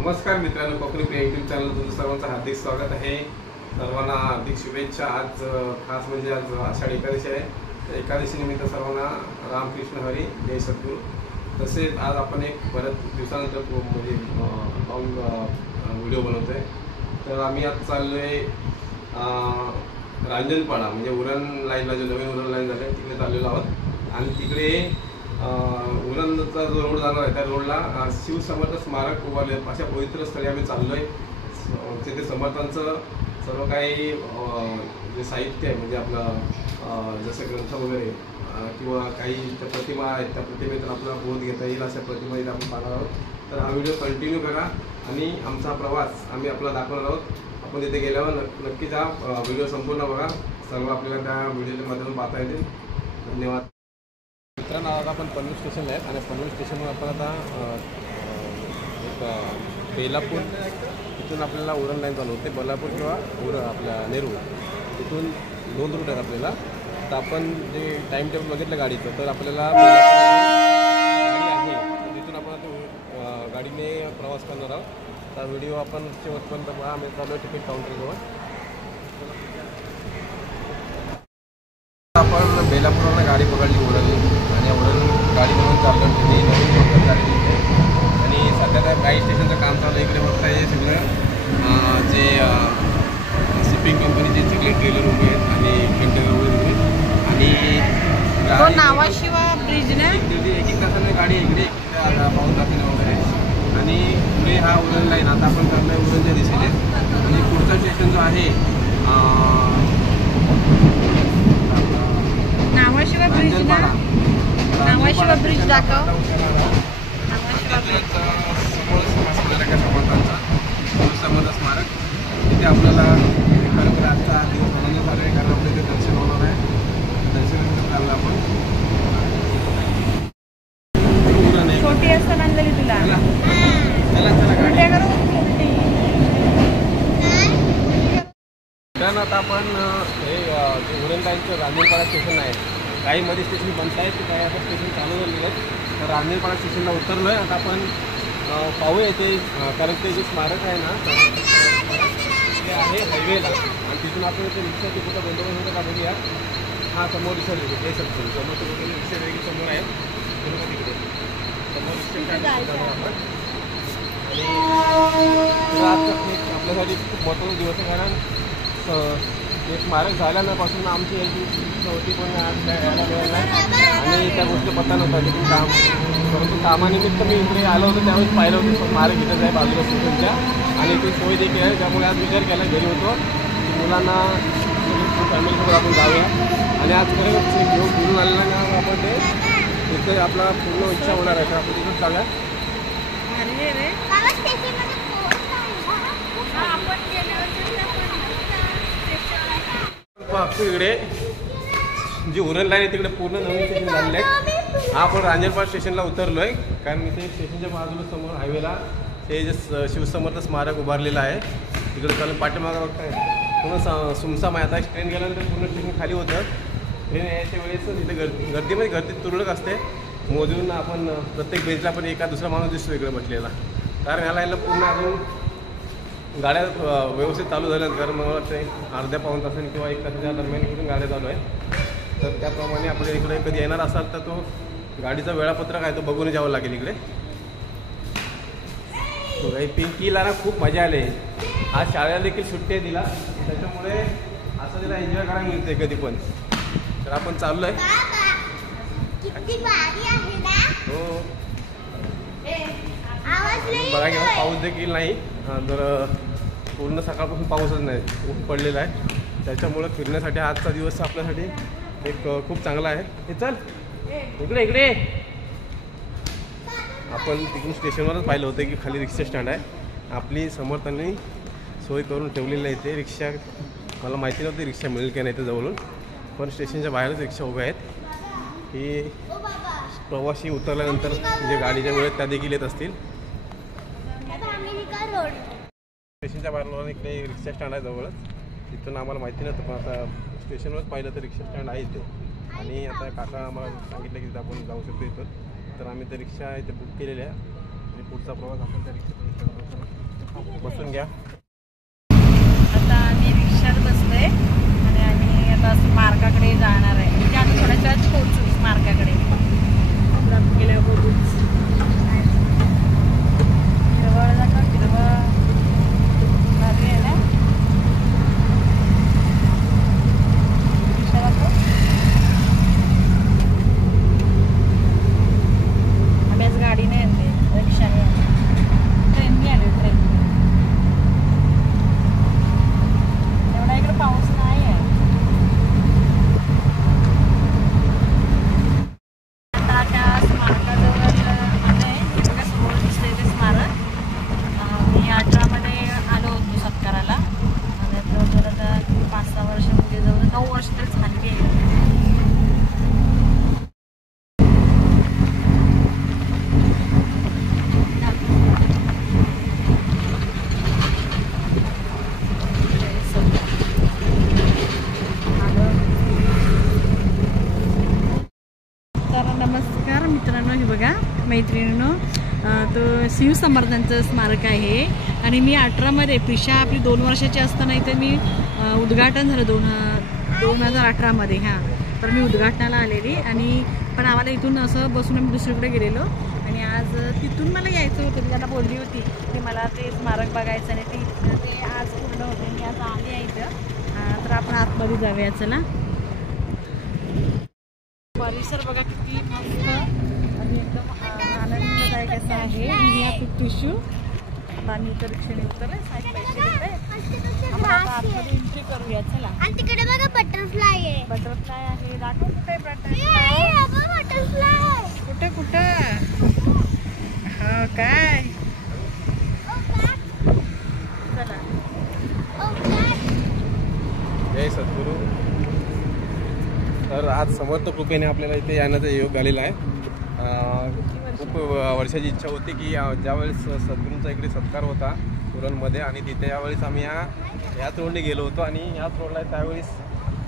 नमस्कार मित्रांनो, कोकणी प्रिय यूट्यूब चॅनल तुमचं सर्वांचं हार्दिक स्वागत आहे। सर्वांना हार्दिक शुभेच्छा। आज खास म्हणजे आज आषाढी एकादशी आहे। तर एकादशी निमित्त सर्वांना रामकृष्ण हरी, जय सद्गुरू। तसेच आज आपण एक बऱ्याच दिवसानंतर म्हणजे लॉंग व्हिडिओ बनवतोय। तर आम्ही आज चाललोय रांजणपाडा म्हणजे उरण लाईनला, जो नवीन उरण लाईन झालं तिकडे चाललेलो आहोत। आणि तिकडे उरणचा जो रोड जाणार आहे त्या रोडला शिवसमर्थ स्मारक उभारले, अशा पवित्र स्थळी आम्ही चाललोय। तिथे समर्थांचं सर्व काही जे साहित्य आहे म्हणजे आपलं जसं ग्रंथ वगैरे किंवा काही त्या प्रतिमा आहेत, त्या प्रतिमेतून आपल्याला बोध घेता येईल अशा प्रतिमा इथे आपण पाहणार आहोत। तर हा व्हिडिओ कंटिन्यू करा आणि आमचा प्रवास आम्ही आपला दाखवणार आहोत। आपण तिथे गेल्यावर नक्कीच हा व्हिडिओ संपूर्ण बघा, सर्व आपल्याला त्या व्हिडिओच्या माध्यमातून पाहता येतील। धन्यवाद मित्रांनो। आता आपण पनवेल स्टेशनला आहे आणि पनवेल स्टेशनवर आपण आता एक बेलापूर तिथून आपल्याला उरण लाईन चालू होते, बल्लापूर किंवा आपल्या नेरूळ, तिथून 2 रूट आहेत आपल्याला। तर आपण जे टाईम टेबल बघितलं गाडीचं, तर आपल्याला गाडी आहे तिथून आपण आता गाडीने प्रवास करणार आहोत। तर व्हिडिओ आपण शेवटपर्यंत पहा। आम्ही चालू आहे तिकीट काउंटरजवळ। आपण बेलापूरला गाडी पकडली उरण, आणि उरण गाडी म्हणून चाललो तिथे नवीन लोकल गाडी तिथे। आणि सध्या त्या गाडी स्टेशनचं काम चालू आहे। इकडे बघता हे सगळं जे शिपिंग कंपनीचे सगळे ट्रेलर उभे आहेत आणि कंटेनर उभे आहेत। आणि नावाशिवा ब्रिज ने एक तासाने गाडी इकडे पाऊस तासाने वगैरे। आणि पुढे हा उरण लाईन आता आपण चाललो आहे उरणच्या दिशेने। आणि पुढचा स्टेशन जो आहे नावाशिवा ब्रिज ना, नावाशिवा ब्रिज दाखव। समर्थ स्मारक तिथे आपल्याला खरोखर आजचा दिवस आनंद झाला आहे, कारण आपल्या इथे दर्शन होणार आहे। दर्शन चाललं आपण छोटी असताना आणलेली तुला। कारण आता आपण हे जे उरण लाईनचं रांजणपाडा स्टेशन आहे, काही मध्ये स्टेशन बंद आहेत, काही आता स्टेशन चालू झालेलं आहे। तर रांजणपाडा स्टेशनला उतरलो आहे। आता आपण पाहूया इथे, कारण ते जे स्मारक आहे ना ते आहे हायवेला, आणि तिथून आपण इथे रिक्षाची कुठं बंदोबस्त होतं का बघूया। हा समोर रिक्षा हे समोर रिक्षा वेगळी समोर आहे, बरोबर तिकडे समोर रिक्षा आपण। आणि आपल्यासाठी खूप महत्त्वाचा दिवस आहे, कारण ते स्मारक झाल्यापासून आमची याची इच्छा होती, पण यायला मिळालं नाही आणि त्या गोष्टी पत्ता नव्हता तिथून काम। परंतु कामानिमित्त मी इकडे आलो होतो, त्यावेळेस पाहिलं होतं स्मारक इथंच आहे बाजूला स्टेशनच्या, आणि ती सोय देखील आहे। त्यामुळे आज विचार केला, घरी होतो की मुलांना फॅमिलीसोबत आपण जाऊया। आणि आज खरंच घेऊन फिरून आलेला ना आपण ते तिथे आपला पूर्ण इच्छा होणार आहे, तर आपण तिथून जाऊया। इकडे जी उरण लाईन आहे तिकडे पूर्ण नवीन स्टेशन झालेलं आहे। हा आपण रांजणपाडा स्टेशनला उतरलो आहे, कारण इथे स्टेशनच्या बाजूला समोर हायवेला हे जे शिवसमर्थ स्मारक उभारलेलं आहे तिकडे चालून पाठीमागं बघताय पूर्ण सुमसाम आहे। आता ट्रेन गेल्यानंतर पूर्ण स्टेशन खाली होतं। ट्रेन यायच्या वेळेस इथे गर्दी तुरळक असते। मोजून आपण प्रत्येक बेंचला पण एका दुसरा माणूस दिसतो इकडे बसलेला, कारण ह्या लाईनला पूर्ण अजून गाड्या व्यवस्थित चालू झाल्यात, कारण मला वाटतं अर्ध्या पाऊण तासाने किंवा 1 तासाच्या दरम्यान इकडून गाड्या चालू आहे। तर त्याप्रमाणे आपल्या इकडे कधी येणार असाल तर तो गाडीचा वेळापत्रक आहे तो बघून जावं लागेल इकडे। तो काही पिंकीला ना खूप मजा आली, आज शाळेला देखील सुट्टी आहे तिला, त्याच्यामुळे असं तिला एन्जॉय करायला मिळते कधी पण। तर आपण चाललो आहे। हो बघा की पाऊस देखील नाही, जर पूर्ण सकाळपासून पाऊसच नाही, ऊन पडलेला आहे। त्याच्यामुळं फिरण्यासाठी आजचा दिवस आपल्यासाठी एक खूप चांगला आहे। हे चल इकडे इकडे। आपण तिकडून स्टेशनवरच पाहिलं होतं की खाली रिक्षा स्टँड आहे, आपली समर्थांनी सोय करून ठेवलेली आहे इथे रिक्षा। मला माहिती नव्हती रिक्षा मिळेल की नाही ते जवळून, पण स्टेशनच्या बाहेरच रिक्षा उभ्या आहेत। ही प्रवासी उतरल्यानंतर जे गाडीच्या वेळेत त्या देखील येत असतील। स्टेशनच्या बाहेर इकडे रिक्षा स्टँड आहे जवळच, तिथून आम्हाला माहिती नव्हतं, पण आता स्टेशनवरच पाहिलं तर रिक्षा स्टँड आहे इथे। आणि आता काका आम्हाला सांगितलं की आपण जाऊ शकतो इथून, तर आम्ही ते रिक्षा इथे बुक केलेल्या आहे आणि पुढचा प्रवास आपण त्या रिक्षा बसून घ्या. आता आम्ही रिक्षात बसलोय आणि आम्ही आता स्मारकाकडे जाणार आहे. म्हणजे आम्ही थोड्याच वेळात पोहोचू स्मारकाकडे. गेल्यावर बघूच हिरवळ जाता हिरवळ भारी आहे ना. आम्ही आज गाडीने येते रिक्षाने ट्रेनने आले ट्रेनने. एवढा इकडे पाऊस नाही आहे. आता त्या स्मारकाजवळ आलंय. हे बघा समोर दिसतंय ते स्मारक. मी 18मध्ये आलो होतो सत्काराला आणि जवळजवळ आता 5-6 वर्ष म्हणजे जवळ 9 वर्ष तरी झाली आहे. नमस्कार मित्रांनो, हे बघा मैत्रिणींनो, तो शिव समर्थांचं स्मारक आहे आणि मी 18मध्ये प्रिशा आपली 2 वर्षाची असताना इथे मी उद्घाटन झालं 2018मध्ये. हां, तर मी उद्घाटनाला आलेली आणि पण आम्हाला इथून असं बसून आम्ही दुसरीकडे गेलेलो आणि आज तिथून मला यायचं होतं. मी त्यांना बोलली होती की मला ते स्मारक बघायचं आणि ते आज पूर्ण होते. मी आज आले आहे इथं. तर आपण आतमध्ये जाऊया चला. परिसर बघा किती मस्त आणि एकदम आनंददायक असं आहे. हा टिश्यू आणि इतर रिक्षाने उतरले. साहेब पैसे देते. आपण आता आतमध्ये एंट्री करूया चला. आणि तिकडे बघा बटरफ्लाय आहे. बटरफ्लाय आहे. दाखव कुठे बटरफ्लाय. कुठे कुठं. हा काय चला. जय सद्गुरू. तर आज समर्थ कृपेने आपल्याला इथे येण्याचा योग आलेला आहे. खूप वर्षाची इच्छा होती की ज्यावेळेस सद्गुरूंचा इकडे सत्कार होता उरणमध्ये आणि तिथे यावेळेस आम्ही ह्याच रोडने गेलो होतो आणि ह्याच रोडला त्यावेळेस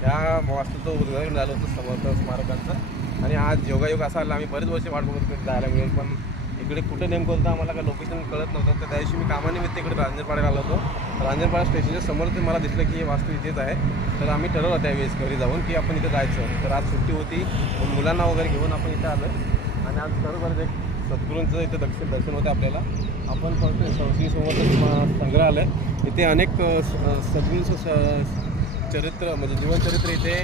ह्या वास्तूचं उद्घाटन झालं होतं समर्थ स्मारकांचं. आणि आज योगायोग असा आला. आम्ही बरेच वर्ष वाट बघत जायला मिळेल पण इकडे कुठं नेमकं होतं आम्हाला काय लोकेशन कळत नव्हतं. तर त्या दिवशी मी कामानिमित्त इकडे रांजणपाड्याला आलो होतो. रांजणपाडा स्टेशनच्या समोर ते मला दिसलं की हे वास्तू इथेच आहे. तर आम्ही ठरवलं त्यावेळेस घरी जाऊन की आपण इथं जायचं. तर आज सुट्टी होती, मुलांना वगैरे घेऊन आपण इथं आलो आणि आज खरोखरच एक सद्गुरूंचं इथं दर्शन होतं आपल्याला. आपण फक्त श्री समर्थ संग्रहालय इथे अनेक सद्गुरूंचं चरित्र म्हणजे जीवनचरित्र इथे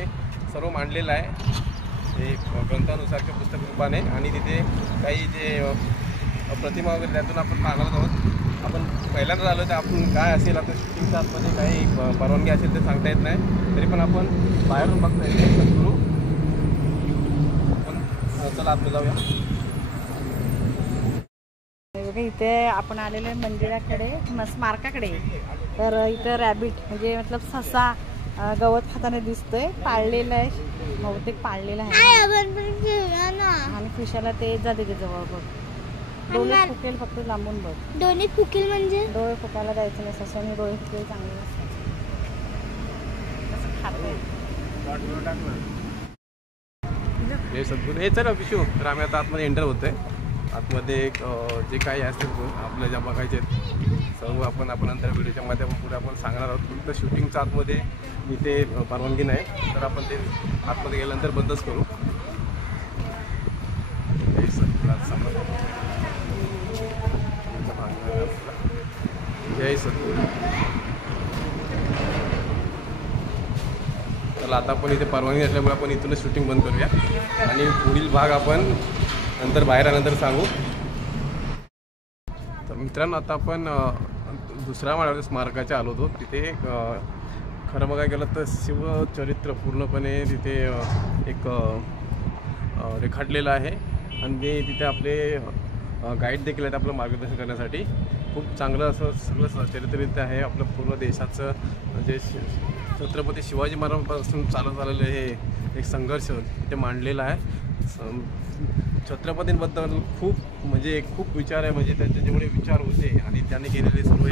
सर्व मांडलेलं आहे. ते ग्रंथानुसारच्या पुस्तक रूपाने आणि तिथे काही जे प्रतिमा वगैरे त्यातून आपण पाहणार आहोत. आपण पहिल्यांदा आलो तर आपण काय असेल आता शूटिंगच्या आतमध्ये काही परवानगी असेल ते सांगता येत नाही. तरी पण आपण बाहेरून बघता येते सद्गुरू. आपण चला आतमध्ये जाऊया. इथे आपण आलेलो आहे मंदिराकडे स्मारकाकडे. तर इथं रॅबिट म्हणजे मतलब ससा गवत खाताना दिसतोय. पाळलेलं आहे बहुतेक पाळलेलं आहे आणि फिशाला ते जाते ते जवळ बघ. डोळे फुकेल फक्त लांबून बघ. डोळे फुकेल म्हणजे डोळे फुकायला द्यायचं नाही. ससाने डोळे फुकेल चांगले नसतात. कसं खातोय हे सद्गुरू. हे चला विशू. तर आम्ही आता आतमध्ये एंटर होतोय. आतमध्ये जे काही असतील आपल्या ज्या बघायचे सर्व आपण नंतर व्हिडिओच्या माध्यमातून पुढे आपण सांगणार आहोत. फक्त शूटिंगच्या आतमध्ये इथे परवानगी नाही तर आपण ते आतमध्ये गेल्यानंतर बंदच करू. जय सद्गुरू. चला आता आपण इथे परवानगी असल्यामुळे आपण इथूनच शूटिंग बंद करूया आणि पुढील भाग आपण नंतर बाहेर आल्यानंतर सांगू. तर मित्रांनो आता आपण दुसऱ्या माळ्यावर स्मारकाच्या आलो होतो. तिथे खरं बघायला गेलं तर शिवचरित्र पूर्णपणे तिथे एक रेखाटलेलं आहे आणि ते तिथे आपले गाईड देखील आहेत आपलं मार्गदर्शन करण्यासाठी. खूप चांगलं असं सगळं चरित्र आहे. आपलं पूर्ण देशाचं जे छत्रपती शिवाजी महाराजांपासून चालत आलेलं हे एक संघर्ष ते मांडलेला आहे. छत्रपतींबद्दल खूप विचार आहे. म्हणजे त्यांचे जेवढे विचार होते आणि त्यांनी केलेले सर्व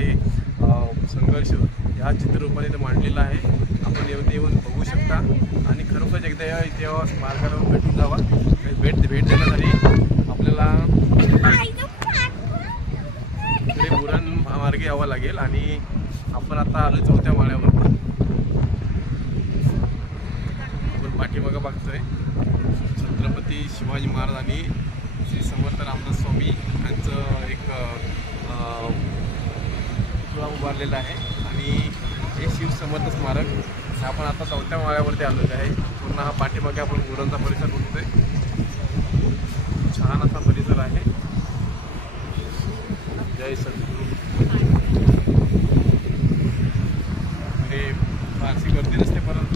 संघर्ष ह्या चित्ररूपाने ते मांडलेला आहे. आपण येऊन बघू शकता आणि खरोखर एकदा इथे स्मारकाला भेटून जावा. भेट देण्यासाठी आपल्याला इकडे उरण हा मार्ग यावा लागेल आणि आपण आता आलो 4थ्या माळ्यावरती. आपण पाठीमागं बघतोय छत्रपती शिवाजी महाराज आणि श्री समर्थ रामदास स्वामी यांचं एक पुतळा उभारलेला आहे आणि हे शिवसमर्थ स्मारक आपण आता 4थ्या माळ्यावरती आलेलो आहे. पूर्ण हा पाठीमागे आपण उरणचा परिसर बघतोय. छान असा परिसर आहे. जय सद्गुरू. हे फारशी गर्दी नसते परंतु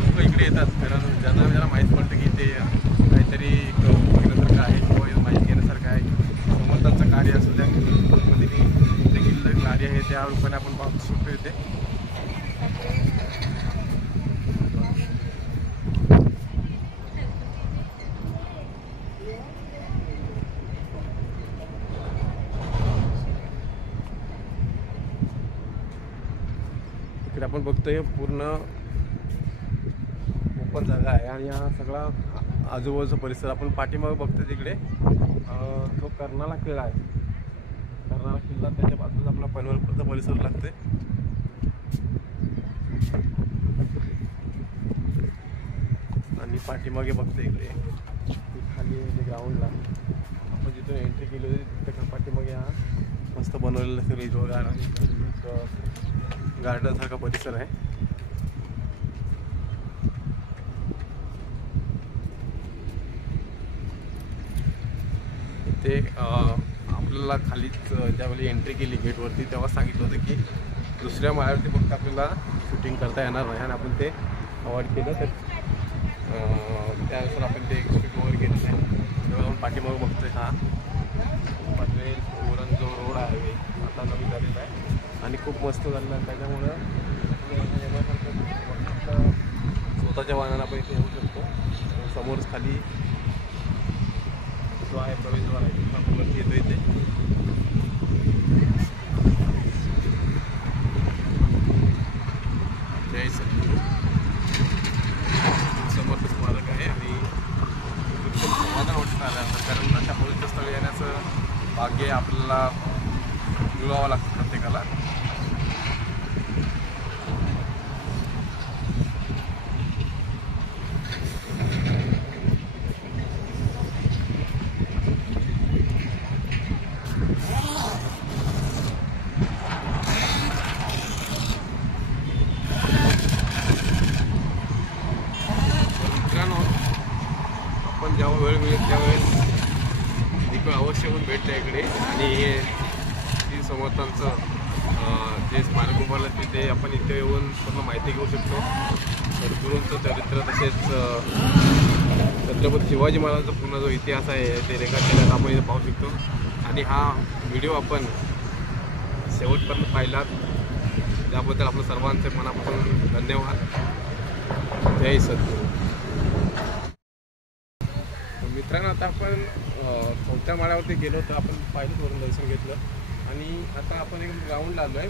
लोक इकडे येतात कारण ज्यांना माहीत पडतं की ते काहीतरी बघण्यासारखं आहे किंवा माहिती घेण्यासारखं आहे. समर्थांचं कार्य असू द्या पद्धतीने देखील कार्य आहे त्या रूपाने आपण पाहू शकतो इथे. इकडे आपण बघतोय पूर्ण ओपन जागा आहे आणि हा सगळा आजूबाजूचा परिसर आपण पाठीमागे बघतोय. तिकडे जो कर्नाळा किल्ला आहे. कर्नाळा किल्ला त्याच्या बाजूला आपला पनवेलपूरचा परिसर लागतोय. आणि पाठीमागे बघतोय इकडे खाली ग्राउंडला आपण जिथून एंट्री केली होती तिथे पाठीमागे हा मस्त बनवलेला सगळं हिरवगार आणि गार्डन सारखा परिसर आहे. इथे आपल्याला खालीच ज्यावेळी एंट्री केली गेटवरती तेव्हा सांगितलं होतं की दुसऱ्या माळ्यावरती फक्त आपल्याला शूटिंग करता येणार नाही आणि आपण ते अवॉइड केलं तर त्यानुसार आपण ते शूट वगैरे केलं नाही. तेव्हा आपण पाठीमागे बघतोय हा पनवेल उरण जो रोड आहे आता नवीन झालेला आहे आणि खूप मस्त झालेलं आहे. त्याच्यामुळं स्वतःच्या वाहनानं आपण इथे येऊ शकतो. समोरच खाली जो आहे प्रवेशद्वार आहे तिथून आपण वरती येतो. इथे जय सद्गुरू समर्थ स्मारक आहे आणि एकदम समाधान वाटून आल्यानंतर कारण अशा पवित्र स्थळी येण्याचं भाग्य आपल्याला मिळवावं लागतं प्रत्येकाला. आपण जेव्हा वेळ मिळेल त्यावेळेस इकडे अवश्य होऊन भेट द्या इकडे आणि हे श्री समर्थांचं जे स्मारक उभारलं तिथे आपण इथे येऊन पूर्ण माहिती घेऊ शकतो. सद्गुरूंचं चरित्र तसेच छत्रपती शिवाजी महाराजांचा पूर्ण जो इतिहास आहे ते रेखाटलेला आपण इथे पाहू शकतो. आणि हा व्हिडिओ आपण शेवटपर्यंत पाहिलात त्याबद्दल आपलं सर्वांचे मनापासून धन्यवाद. जय सद्गुरू. मित्रांनो आता आपण 4थ्या माळ्यावरती गेलो तर आपण पाहिलं वरून दर्शन घेतलं आणि आता आपण एक ग्राउंडला आलो आहे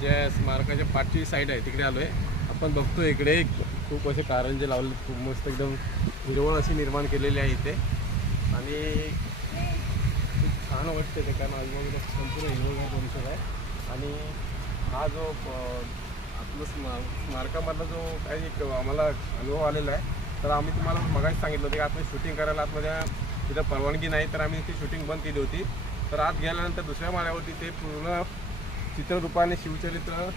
ज्या स्मारकाच्या पाठची साईड आहे तिकडे आलो आहे. आपण बघतो इकडे खूप असे कारंजे लावले खूप मस्त एकदम हिरवळ अशी निर्माण केलेली आहे इथे आणि खूप छान वाटते ते कारण आजूबाजूला संपूर्ण हिरवगार परिसर आहे. आणि हा जो आपलं स्मारकामधला जो काही आम्हाला अनुभव आलेला आहे तर आम्ही तुम्हाला मगाशी सांगितलं होतं की आतमध्ये शूटिंग करायला आतमध्ये तिथं परवानगी नाही तर आम्ही ती शूटिंग बंद केली होती. तर आत गेल्यानंतर दुसऱ्या माळ्यावरती ते पूर्ण चित्ररूपाने शिवचरित्र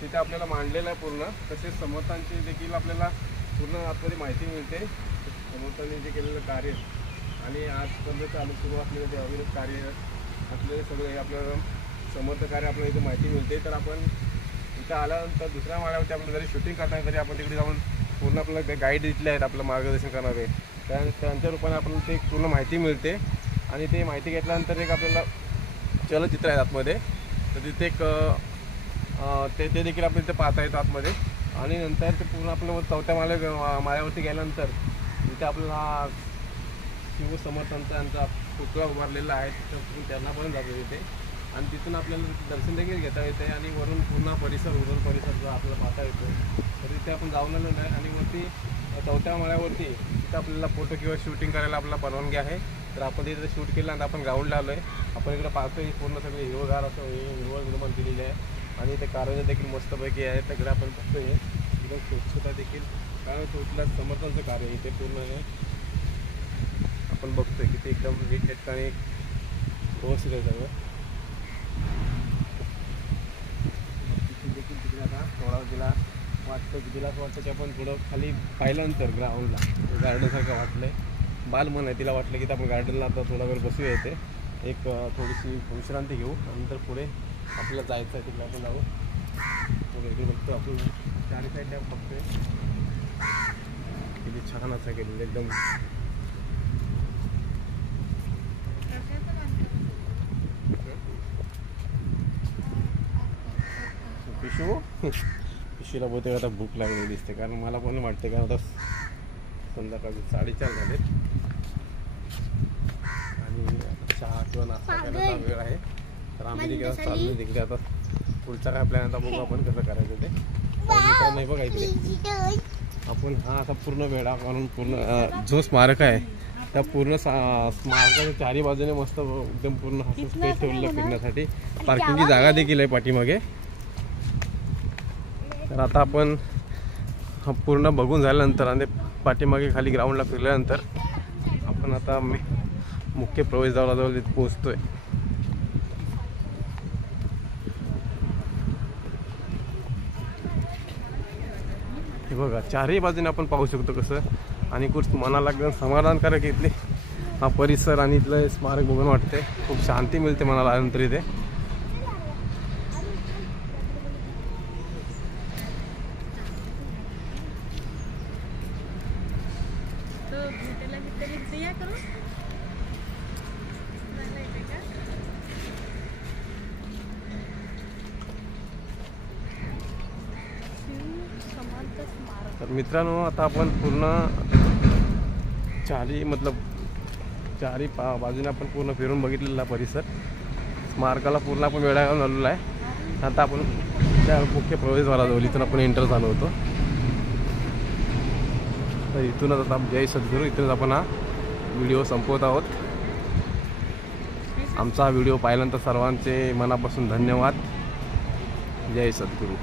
तिथे आपल्याला मांडलेलं आहे पूर्ण. तसेच समर्थांची देखील आपल्याला पूर्ण आतमध्ये माहिती मिळते समर्थांनी जे केलेलं कार्य आणि आजपर्यंत चालू सुरू असलेलं ते अविरत कार्य असलेले सगळे आपल्याला समर्थ कार्य आपल्याला इथे माहिती मिळते. तर आपण इथं आल्यानंतर दुसऱ्या माळ्यावरती आपण जरी शूटिंग करताना तरी आपण तिकडे जाऊन पूर्ण आपल्याला गाईड इथले आहेत आपलं मार्गदर्शन करणारे त्यांच्या रूपाने आपल्याला ते पूर्ण माहिती मिळते. आणि ते माहिती घेतल्यानंतर एक आपल्याला चलचित्र आहे आतमध्ये तर तिथे एक ते देखील आपल्याला इथे पाहता येतं आतमध्ये. आणि नंतर ते पूर्ण आपलं 4थ्या माळ्यावरती गेल्यानंतर तिथे आपल्याला हा शिवसमर्थांचा यांचा पुतळा उभारलेला आहे तिथं त्यांना पण जातो तिथे आणि तिथून आपल्याला दर्शन देखील घेता येते आणि वरून पूर्ण परिसर उरण परिसर जो आपल्याला पाहता येतो तर तिथे आपण जाऊन आलेलो आहे. आणि वरती 4थ्या माळ्यावरती तिथं आपल्याला फोटो किंवा शूटिंग करायला आपल्याला परवानगी आहे. तर आपण तिथे शूट केलं आणि आपण ग्राउंडला आलो आहे. आपण इकडे पाहतोय पूर्ण सगळे हिरवगार असं हिरवळ निर्माण केलेली आहे आणि ते कारंजे देखील मस्तपैकी आहे. तिकडे आपण बघतोय एकदम स्वच्छता देखील कारण कुठल्या समर्थांचं कार्य इथे पूर्ण आहे. आपण बघतोय की ते एकदम नीटनेटकाने व्यवस्थित आहे सगळं. देखील तिकडे आता थोडा तिला वाटतं की तिला असं वाटतं की आपण थोडं खाली पाहिल्यानंतर ग्राउंडला गार्डनसारखं वाटलं आहे. बालमन आहे, तिला वाटलं की आपण गार्डनला आता थोडा वेळ बसूया येते, एक थोडीशी विश्रांती घेऊ नंतर पुढे आपल्याला जायचं आहे. तिकडे आपण जाऊ. इकडे बघतो आपण चारी साईडला बघतोय किती छान असं केलेलं एकदम. पिशूला बहुतेक आता भूक लागलेली दिसते कारण मला पण वाटते कारण आता संध्याकाळी 4:30 झाले आणि चहा किंवा नाश्ता करण्याचा वेळ आहे. तर आम्ही तिकडे चाललो तिकडे आता पुढचा काय प्लॅन आता बघू आपण कसं करायचं ते. नाही बघा इकडे आपण हा असा पूर्ण वेळा म्हणून पूर्ण जो स्मारक आहे त्या पूर्ण स्मारकाच्या चारी बाजूने मस्त एकदम पूर्ण असं स्पेस ठेवलेलं फिरण्यासाठी. पार्किंगची जागा देखील आहे पाठीमागे. तर आता आपण पूर्ण बघून झाल्यानंतर आणि पाठीमागे खाली ग्राउंडला फिरल्यानंतर आपण आता मुख्य प्रवेशद्वाराजवळ तिथे पोहोचतोय. हे बघा चारही बाजूने आपण पाहू शकतो कसं आणि खूप मनाला एकदम समाधानकारक इथले हा परिसर आणि इथलं स्मारक बघून वाटते. खूप शांती मिळते मनाला नंतर इथे. तर मित्रांनो आता आपण पूर्ण चारी बाजूने आपण पूर्ण फिरून बघितलेला परिसर. स्मारकाला पूर्ण आपण वेळा घालून आलेला आहे. आता आपण त्या मुख्य प्रवेशद्वाराजवळ इथून आपण एंटर झालो होतो. तर इथूनच आता जय सद्गुरू इथूनच आपण हा व्हिडिओ संपवत आहोत. आमचा हा व्हिडिओ पाहिल्यानंतर सर्वांचे मनापासून धन्यवाद. जय सद्गुरू.